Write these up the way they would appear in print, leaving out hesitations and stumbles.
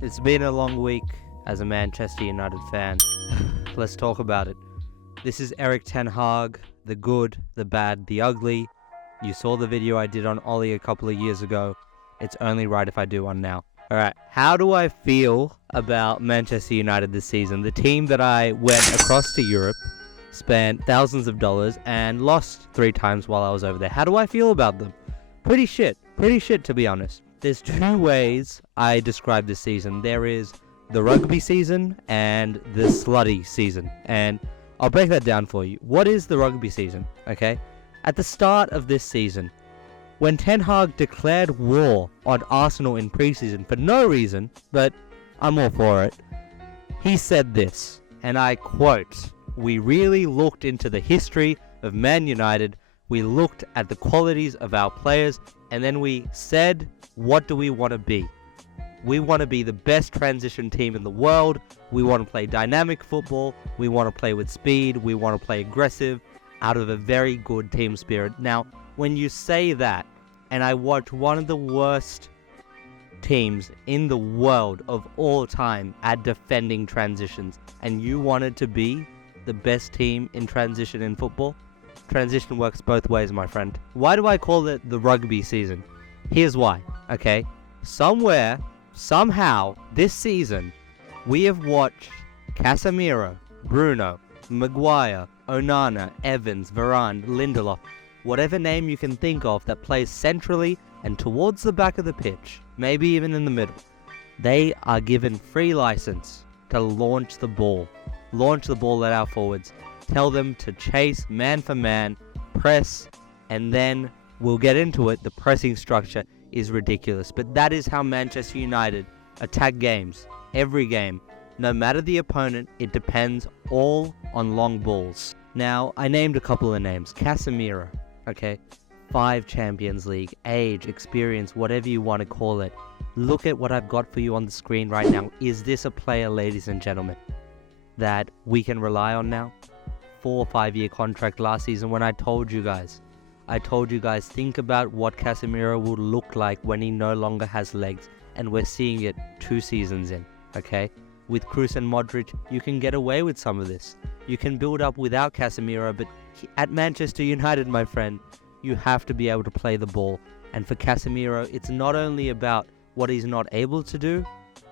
It's been a long week as a Manchester United fan. Let's talk about it. This is Erik Ten Hag, the good, the bad, the ugly. You saw the video I did on Ollie a couple of years ago. It's only right if I do one now. Alright, how do I feel about Manchester United this season? The team that I went across to Europe, spent thousands of dollars, and lost 3 times while I was over there. How do I feel about them? Pretty shit to be honest. There's 2 ways I describe this season. There is the rugby season and the slutty season. And I'll break that down for you. What is the rugby season? Okay? At the start of this season, when Ten Hag declared war on Arsenal in pre-season for no reason, but I'm all for it, he said this, and I quote, "We really looked into the history of Man United, we looked at the qualities of our players, and then we said, what do we want to be? We want to be the best transition team in the world. We want to play dynamic football. We want to play with speed. We want to play aggressive out of a very good team spirit." Now, when you say that, and I watch one of the worst teams in the world of all time at defending transitions, and you wanted to be the best team in transition in football, transition works both ways, my friend. Why do I call it the rugby season? Here's why, okay? Somewhere, somehow, this season, we have watched Casemiro, Bruno, Maguire, Onana, Evans, Varane, Lindelof, whatever name you can think of that plays centrally and towards the back of the pitch, maybe even in the middle. They are given free license to launch the ball at our forwards, tell them to chase man for man, press, and then we'll get into it. The pressing structure is ridiculous, but that is how Manchester United attack games. Every game, no matter the opponent, it depends all on long balls. Now, I named a couple of names. Casemiro, okay? 5 Champions League, age, experience, whatever you want to call it. Look at what I've got for you on the screen right now. Is this a player, ladies and gentlemen, that we can rely on now? 4 or 5 year contract last season when I told you guys, think about what Casemiro will look like when he no longer has legs, and we're seeing it 2 seasons in, okay? With Kroos and Modric, you can get away with some of this. You can build up without Casemiro, but at Manchester United, my friend, you have to be able to play the ball. And for Casemiro, it's not only about what he's not able to do,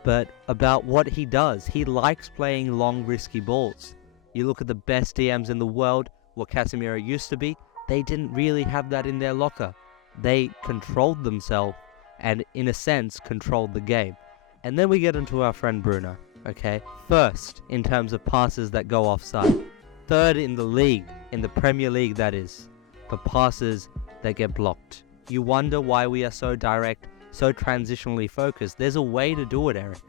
but about what he does. He likes playing long, risky balls. You look at the best DMs in the world, what Casemiro used to be, they didn't really have that in their locker. They controlled themselves and, in a sense, controlled the game. And then we get into our friend Bruno, okay? First, in terms of passes that go offside. 3rd in the league, in the Premier League that is, for passes that get blocked. You wonder why we are so direct, so transitionally focused. There's a way to do it, Erik.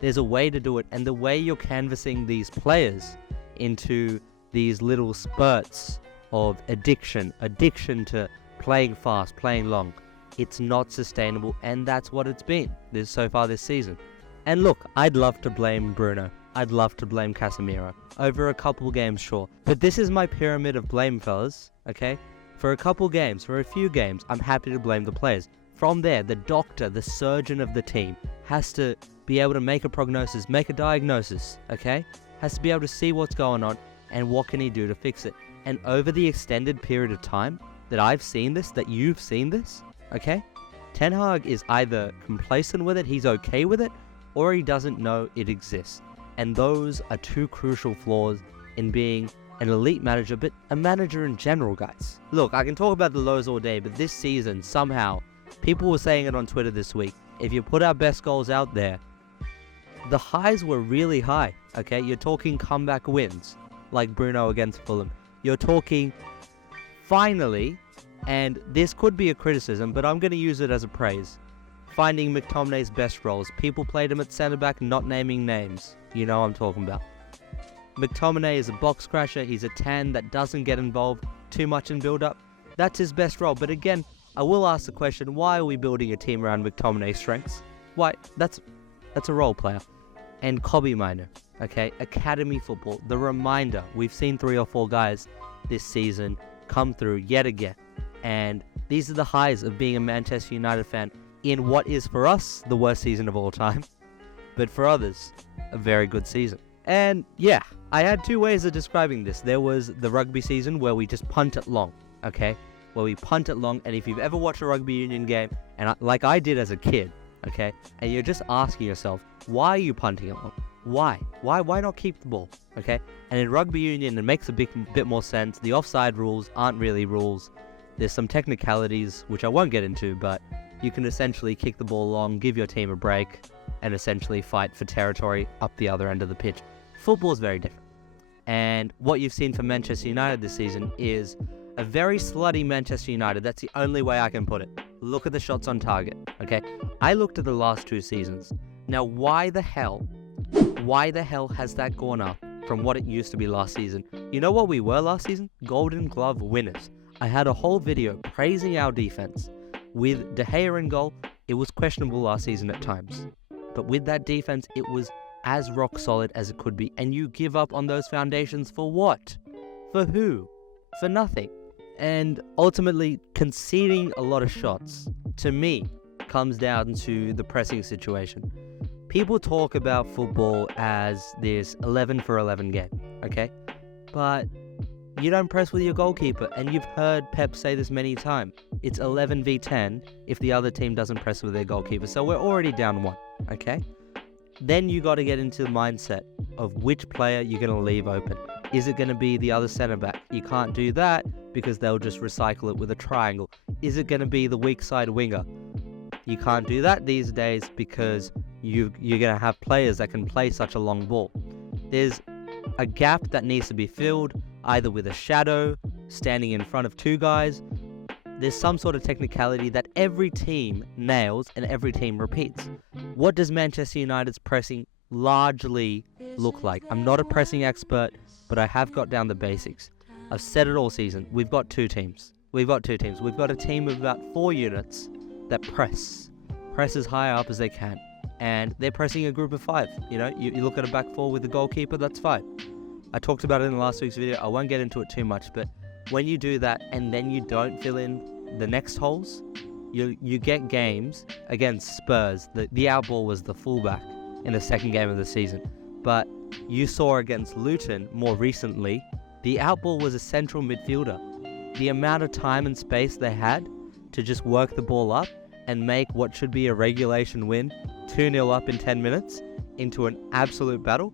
There's a way to do it. And the way you're canvassing these players into these little spurts of addiction to playing fast, playing long, it's not sustainable, and that's what it's been so far this season. And look, I'd love to blame Bruno. I'd love to blame Casemiro. Over a couple games, sure. But this is my pyramid of blame, fellas, okay? For a couple games, for a few games, I'm happy to blame the players. From there, the doctor, the surgeon of the team, has to be able to make a prognosis, make a diagnosis, okay? Has to be able to see what's going on and what can he do to fix it. And over the extended period of time that I've seen this, that you've seen this, okay? Ten Hag is either complacent with it, he's okay with it, or he doesn't know it exists. And those are 2 crucial flaws in being an elite manager, but a manager in general, guys. Look, I can talk about the lows all day, but this season, somehow, people were saying it on Twitter this week, if you put our best goals out there, the highs were really high, okay? You're talking comeback wins, like Bruno against Fulham. You're talking, finally, and this could be a criticism, but I'm going to use it as a praise, finding McTominay's best roles. People played him at centre-back, not naming names. You know what I'm talking about. McTominay is a box crasher. He's a 10 that doesn't get involved too much in build-up. That's his best role. But again, I will ask the question, why are we building a team around McTominay's strengths? Why? That's a role player. And Kobe Miner, okay? Academy football. The reminder, we've seen 3 or 4 guys this season come through yet again. And these are the highs of being a Manchester United fan in what is, for us, the worst season of all time. but for others, a very good season. And yeah, I had two ways of describing this. There was the rugby season where we just punt it long, okay? Where we punt it long, and if you've ever watched a rugby union game, and like I did as a kid, okay, and you're just asking yourself, why are you punting it long? Why? Why not keep the ball, okay? And in rugby union, it makes a bit more sense. The offside rules aren't really rules. There's some technicalities, which I won't get into, but you can essentially kick the ball long, give your team a break, and essentially fight for territory up the other end of the pitch. Football is very different. And what you've seen from Manchester United this season is a very slutty Manchester United. That's the only way I can put it. Look at the shots on target, okay? I looked at the last 2 seasons. Now, why the hell has that gone up from what it used to be last season? You know what we were last season? Golden Glove winners. I had a whole video praising our defense. With De Gea in goal, it was questionable last season at times. But with that defense, it was as rock solid as it could be. And you give up on those foundations for what? For who? For nothing. And ultimately, conceding a lot of shots, to me, comes down to the pressing situation. People talk about football as this 11 for 11 game, okay? But you don't press with your goalkeeper, and you've heard Pep say this many times. It's 11 v 10 if the other team doesn't press with their goalkeeper. So we're already down 1, okay? Then you got to get into the mindset of which player you're going to leave open. Is it going to be the other centre back? You can't do that because they'll just recycle it with a triangle. Is it going to be the weak side winger? You can't do that these days because you're going to have players that can play such a long ball. There's a gap that needs to be filled, either with a shadow, standing in front of 2 guys. There's some sort of technicality that every team nails and every team repeats. What does Manchester United's pressing largely look like? I'm not a pressing expert, but I have got down the basics. I've said it all season. We've got 2 teams. We've got a team of about 4 units that press as high up as they can. And they're pressing a group of 5. You know, you look at a back 4 with the goalkeeper, that's 5. I talked about it in last week's video. I won't get into it too much, but when you do that and then you don't fill in the next holes, you get games against Spurs. The outball was the fullback in the second game of the season. But you saw against Luton more recently, the outball was a central midfielder. The amount of time and space they had to just work the ball up and make what should be a regulation win 2-0 up in 10 minutes into an absolute battle,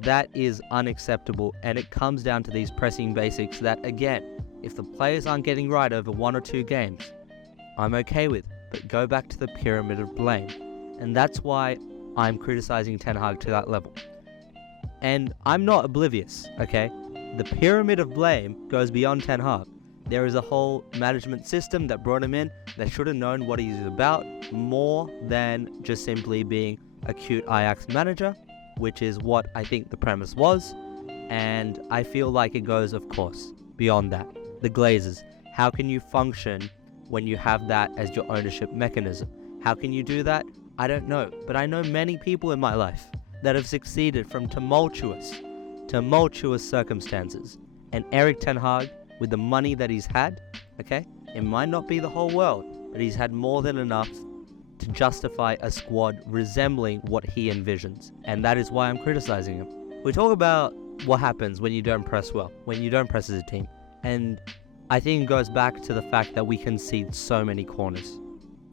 that is unacceptable. And it comes down to these pressing basics that, again, if the players aren't getting right over 1 or 2 games, I'm okay with, but go back to the pyramid of blame. And that's why I'm criticizing Ten Hag to that level. And I'm not oblivious, okay? The pyramid of blame goes beyond Ten Hag. There is a whole management system that brought him in that should have known what he's about more than just simply being a cute Ajax manager, which is what I think the premise was. And I feel like it goes, of course, beyond that. The Glazers. How can you function when you have that as your ownership mechanism? How can you do that? I don't know. But I know many people in my life that have succeeded from tumultuous circumstances. And Erik Ten Hag, with the money that he's had, okay, it might not be the whole world, but he's had more than enough to justify a squad resembling what he envisions. And that is why I'm criticizing him. We talk about what happens when you don't press well, when you don't press as a team. And I think it goes back to the fact that we concede so many corners.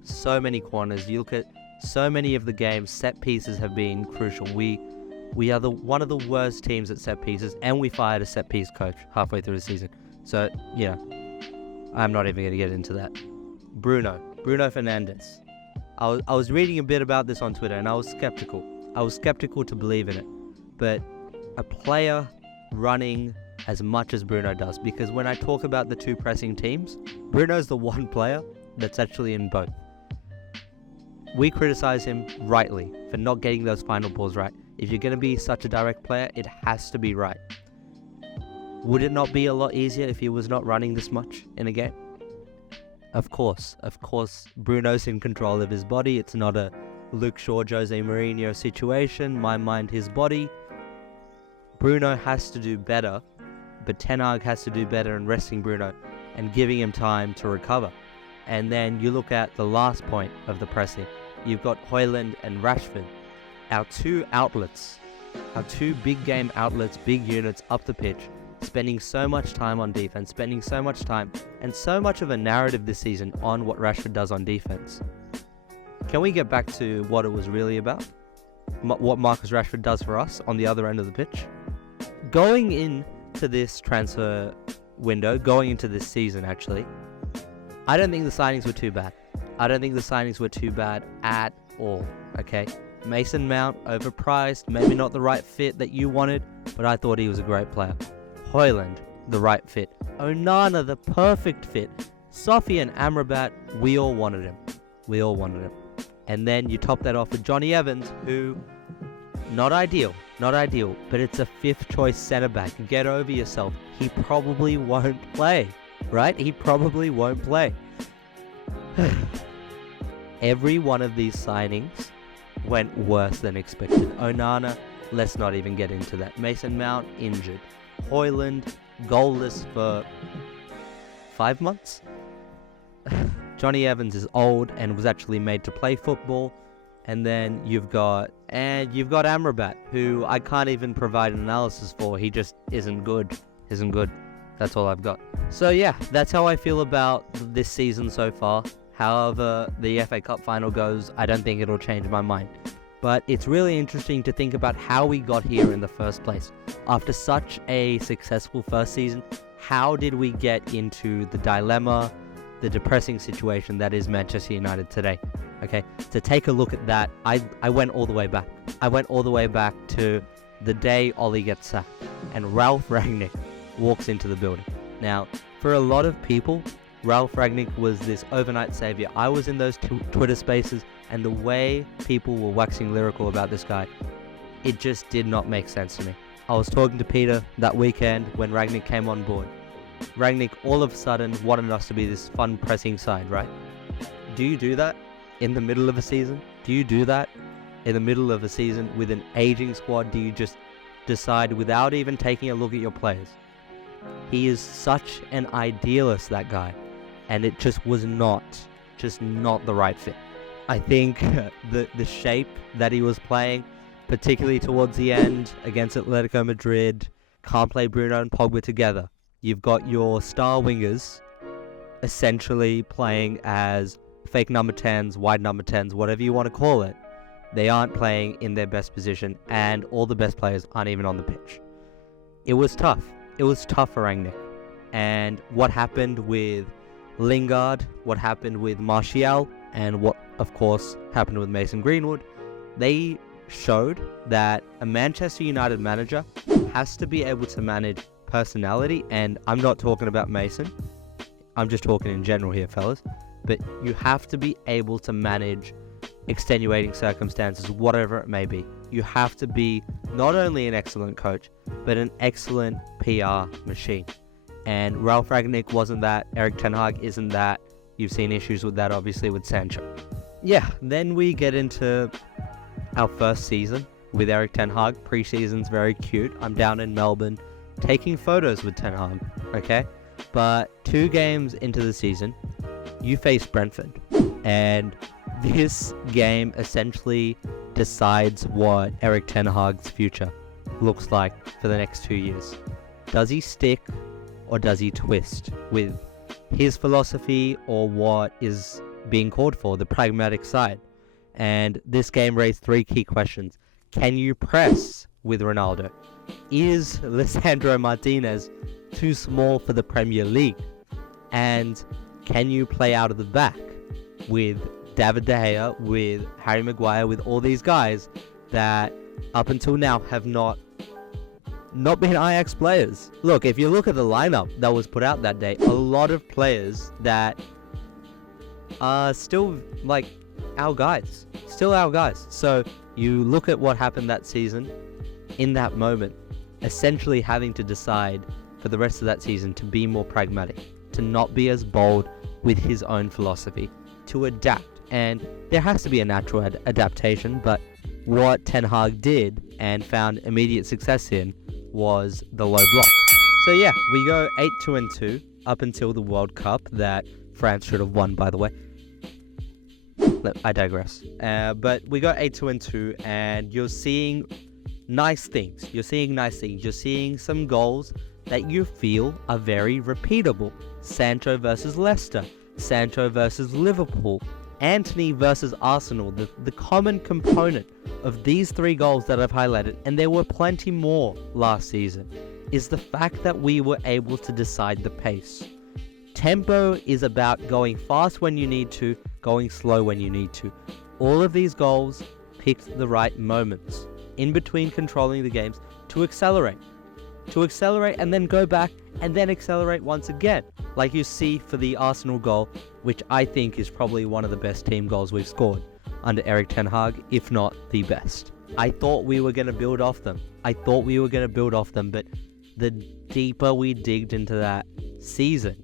So many corners. You look at so many of the games, set pieces have been crucial. We are one of the worst teams at set pieces, and we fired a set piece coach halfway through the season. So, you know, I'm not even going to get into that. Bruno Fernandes. I was reading a bit about this on Twitter, and I was skeptical. I was skeptical to believe in it. But a player running as much as Bruno does, because when I talk about the 2 pressing teams, Bruno's the one player that's actually in both. We criticize him rightly for not getting those final balls right. If you're going to be such a direct player, it has to be right. Would it not be a lot easier if he was not running this much in a game? Of course, Bruno's in control of his body. It's not a Luke Shaw, Jose Mourinho situation. My mind, his body. Bruno has to do better, but Ten Hag has to do better in resting Bruno and giving him time to recover. And then you look at the last point of the pressing. You've got Højlund and Rashford. our two outlets, our two big game outlets, big units up the pitch, spending so much time on defense, spending so much time and so much of a narrative this season on what Rashford does on defense. Can we get back to what it was really about? What Marcus Rashford does for us on the other end of the pitch? Going into this transfer window, going into this season actually, I don't think the signings were too bad. I don't think the signings were too bad at all, okay? Mason Mount, overpriced, maybe not the right fit that you wanted, but I thought he was a great player. Højlund, the right fit. Onana, the perfect fit. Sophie and Amrabat, we all wanted him. We all wanted him. And then you top that off with Johnny Evans, who, not ideal, but it's a fifth choice centre back. Get over yourself. He probably won't play, right? He probably won't play. Every one of these signings went worse than expected. Onana, let's not even get into that. Mason Mount, injured. Højlund, goalless for 5 months. Johnny Evans is old and was actually made to play football. And then you've got Amrabat, who I can't even provide an analysis for. He just isn't good. That's all I've got. So yeah, that's how I feel about this season so far. However the FA Cup final goes, I don't think it'll change my mind. But it's really interesting to think about how we got here in the first place. After such a successful first season, how did we get into the dilemma, the depressing situation that is Manchester United today? Okay, to take a look at that, I went all the way back. I went all the way back to the day Ollie gets sacked and Ralf Rangnick walks into the building. Now, for a lot of people, Ralf Rangnick was this overnight savior. I was in those Twitter spaces, and the way people were waxing lyrical about this guy, it just did not make sense to me. I was talking to Peter that weekend when Rangnick came on board. Rangnick all of a sudden wanted us to be this fun pressing side, right? Do you do that in the middle of a season? Do you do that in the middle of a season with an aging squad? Do you just decide without even taking a look at your players? He is such an idealist, that guy, and it just was not the right fit. I think the shape that he was playing, particularly towards the end against Atletico Madrid, can't play Bruno and Pogba together. You've got your star wingers essentially playing as fake number 10s, wide number 10s, whatever you want to call it. They aren't playing in their best position, and all the best players aren't even on the pitch. It was tough. It was tough for Rangnick. And what happened with Lingard, what happened with Martial, and what, of course, happened with Mason Greenwood, they showed that a Manchester United manager has to be able to manage personality, and I'm not talking about Mason, I'm just talking in general here, fellas, but you have to be able to manage extenuating circumstances, whatever it may be. You have to be not only an excellent coach, but an excellent PR machine. And Ralf Rangnick wasn't that. Erik Ten Hag isn't that. You've seen issues with that, obviously, with Sancho. Yeah, then we get into our first season with Erik Ten Hag. Pre-season's very cute. I'm down in Melbourne taking photos with Ten Hag, okay? But 2 games into the season, you face Brentford. And this game essentially decides what Erik Ten Hag's future looks like for the next 2 years. Does he stick or does he twist with his philosophy or what is being called for, the pragmatic side? And this game raised 3 key questions. Can you press with Ronaldo? Is Lisandro Martinez too small for the Premier League? And can you play out of the back with David De Gea, with Harry Maguire, with all these guys that up until now have not been Ajax players? Look, if you look at the lineup that was put out that day, a lot of players that are still like our guys. So you look at what happened that season, in that moment, essentially having to decide for the rest of that season to be more pragmatic, to not be as bold with his own philosophy, to adapt. And there has to be a natural adaptation, but what Ten Hag did and found immediate success in was the low block. So yeah, we go 8-2-2 up until the World Cup that France should have won, by the way. I digress. But we got 8-2-2, and you're seeing nice things. You're seeing some goals that you feel are very repeatable. Sancho versus Leicester, Sancho versus Liverpool, Antony versus Arsenal. The common component of these 3 goals that I've highlighted, and there were plenty more last season, is the fact that we were able to decide the pace. Tempo is about going fast when you need to, going slow when you need to. All of these goals picked the right moments in between controlling the games to accelerate and then go back and then accelerate once again, like you see for the Arsenal goal, which I think is probably one of the best team goals we've scored under Erik Ten Hag, if not the best. I thought we were going to build off them, but the deeper we digged into that season,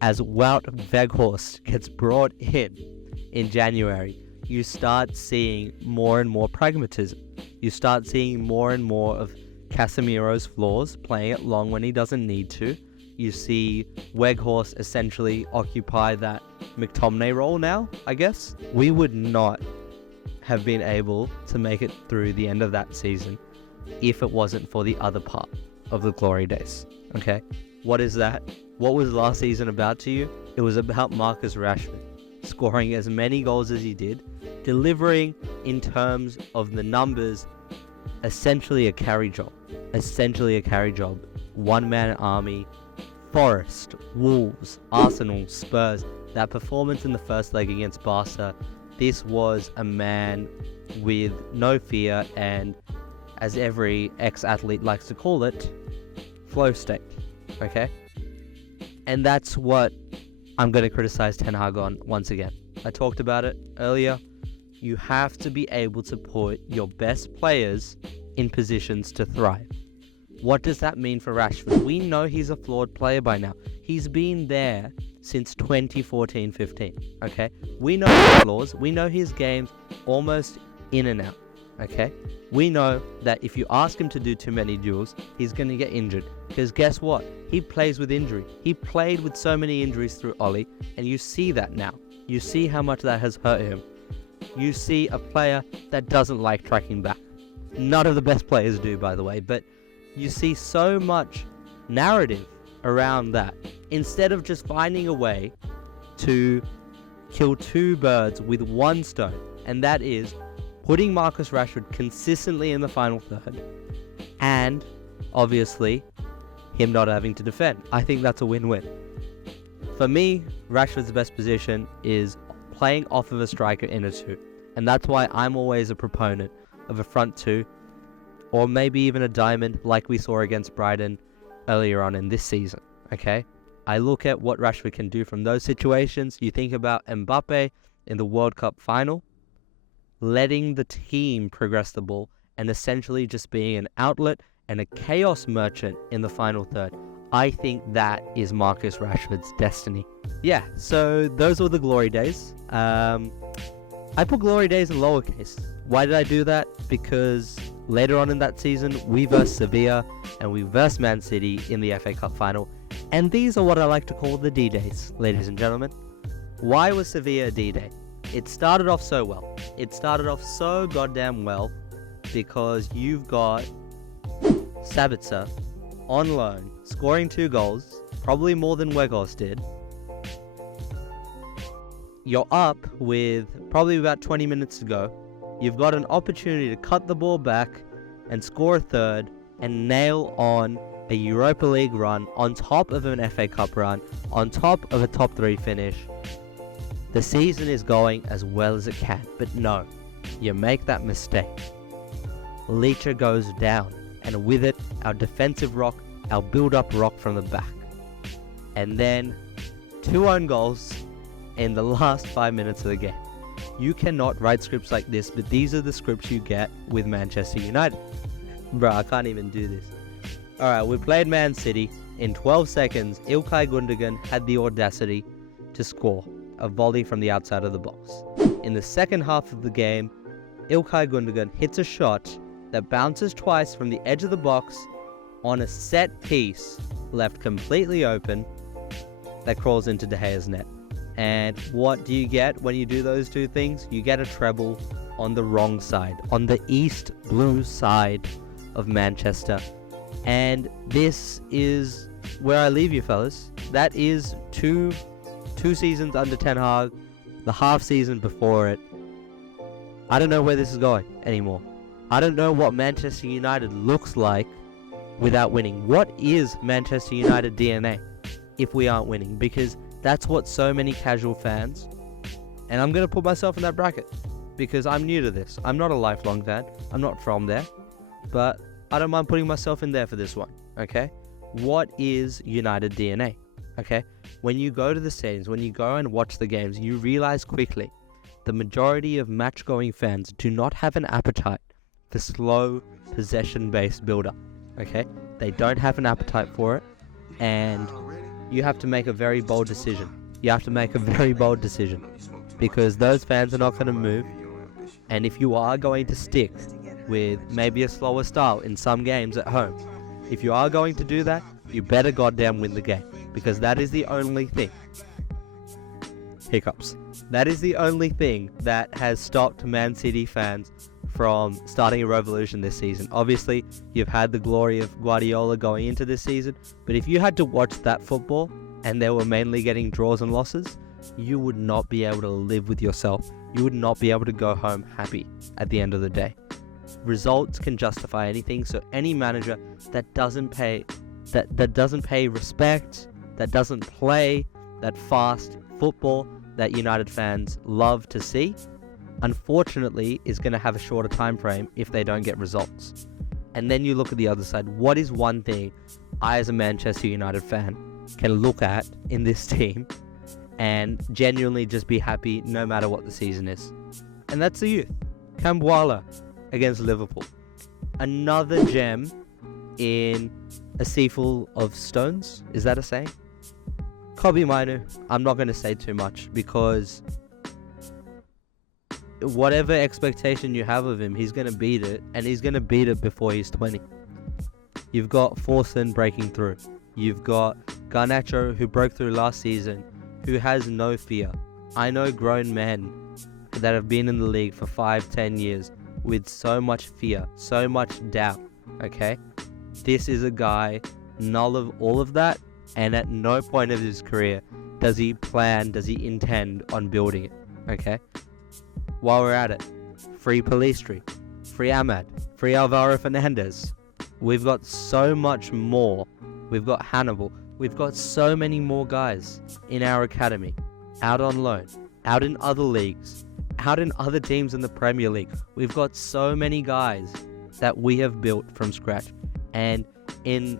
as Wout Weghorst gets brought in January, you start seeing more and more pragmatism. You start seeing more and more of Casemiro's flaws, playing it long when he doesn't need to. You see Weghorst essentially occupy that McTominay role now, I guess. We would not have been able to make it through the end of that season if it wasn't for the other part of the glory days, okay? What is that? What was last season about to you? It was about Marcus Rashford scoring as many goals as he did, delivering in terms of the numbers, essentially a carry job. One-man army, Forest, Wolves, Arsenal, Spurs. That performance in the first leg against Barca, this was a man with no fear and, as every ex-athlete likes to call it, flow state, okay? And that's what I'm going to criticize Ten Hag on once again. I talked about it earlier. You have to be able to put your best players in positions to thrive. What does that mean for Rashford? We know he's a flawed player by now. He's been there since 2014-15, okay? We know his flaws. We know his game's almost in and out, okay? We know that if you ask him to do too many duels, he's going to get injured. Because guess what? He plays with injury. He played with so many injuries through Oli, and you see that now. You see how much that has hurt him. You see a player that doesn't like tracking back. None of the best players do, by the way, but you see so much narrative around that. Instead of just finding a way to kill 2 birds with 1 stone, and that is putting Marcus Rashford consistently in the final third, and obviously him not having to defend. I think that's a win-win. For me, Rashford's best position is playing off of a striker in a 2, and that's why I'm always a proponent of a front 2, or maybe even a diamond like we saw against Brighton earlier on in this season, okay? I look at what Rashford can do from those situations. You think about Mbappe in the World Cup final, letting the team progress the ball and essentially just being an outlet and a chaos merchant in the final third. I think that is Marcus Rashford's destiny. Yeah, so those were the glory days. I put glory days in lowercase. Why did I do that? Because later on in that season, we versed Sevilla and we versed Man City in the FA Cup final. And these are what I like to call the D-Days, ladies and gentlemen. Why was Sevilla a D-Day? It started off so well. It started off so goddamn well because you've got Sabitzer on loan, scoring 2 goals, probably more than Weghorst did. You're up with probably about 20 minutes to go. You've got an opportunity to cut the ball back and score a third and nail on a Europa League run on top of an FA Cup run, on top of a top 3 finish. The season is going as well as it can, but no, you make that mistake. Leacher goes down, and with it, our defensive rock, our build-up rock from the back. And then 2 own goals in the last 5 minutes of the game. You cannot write scripts like this, but these are the scripts you get with Manchester United. Bro, I can't even do this. Alright, we played Man City. In 12 seconds, Ilkay Gundogan had the audacity to score a volley from the outside of the box. In the second half of the game, Ilkay Gundogan hits a shot that bounces twice from the edge of the box on a set piece left completely open that crawls into De Gea's net. And what do you get when you do those two things? You get a treble on the wrong side, on the East Blue side of Manchester. And this is where I leave you, fellas. That is two seasons under Ten Hag, the half season before it. I don't know where this is going anymore. I don't know what Manchester United looks like without winning. What is Manchester United DNA if we aren't winning? Because that's what so many casual fans, and I'm going to put myself in that bracket because I'm new to this. I'm not a lifelong fan. I'm not from there. But I don't mind putting myself in there for this one, okay? What is United DNA, okay? When you go to the stadiums, when you go and watch the games, you realize quickly the majority of match-going fans do not have an appetite for slow, possession-based build-up, okay? They don't have an appetite for it, and you have to make a very bold decision. You have to make a very bold decision because those fans are not going to move, and if you are going to stick with maybe a slower style in some games at home, if you are going to do that, you better goddamn win the game, because that is the only thing. Hiccups. That is the only thing that has stopped Man City fans from starting a revolution this season. Obviously, you've had the glory of Guardiola going into this season, but if you had to watch that football and they were mainly getting draws and losses, you would not be able to live with yourself. You would not be able to go home happy at the end of the day. Results can justify anything, so any manager that doesn't pay respect, that doesn't play that fast football that United fans love to see, unfortunately is going to have a shorter time frame if they don't get results. And then you look at the other side. What is one thing I, as a Manchester United fan, can look at in this team and genuinely just be happy no matter what the season is? And that's the youth. Cambuala against Liverpool. Another gem in a sea full of stones. Is that a saying? Kobe Mainu, I'm not going to say too much because whatever expectation you have of him, he's going to beat it, and he's going to beat it before he's 20. You've got Forson breaking through. You've got Garnacho, who broke through last season, who has no fear. I know grown men that have been in the league for 5-10 years with so much fear, so much doubt, okay? This is a guy null of all of that, and at no point of his career does he intend on building it, okay? While we're at it, free Pellistri, free Ahmad, free Alvaro Fernandez. We've got so much more. We've got Hannibal. We've got so many more guys in our academy, out on loan, out in other leagues, out in other teams in the Premier League. We've got so many guys that we have built from scratch. And in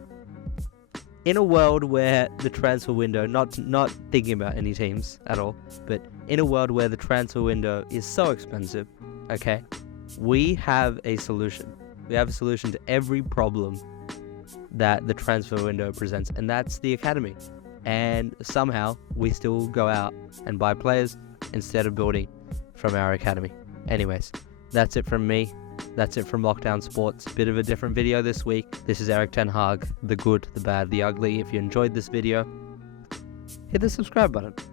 a world where the transfer window, not thinking about any teams at all, but in a world where the transfer window is so expensive, okay, we have a solution. We have a solution to every problem that the transfer window presents, and that's the academy. And somehow we still go out and buy players instead of building from our academy. Anyways, that's it from me. That's it from Lockdown Sports. Bit of a different video this week. This is Erik Ten Hag, the good, the bad, the ugly. If you enjoyed this video, hit the subscribe button.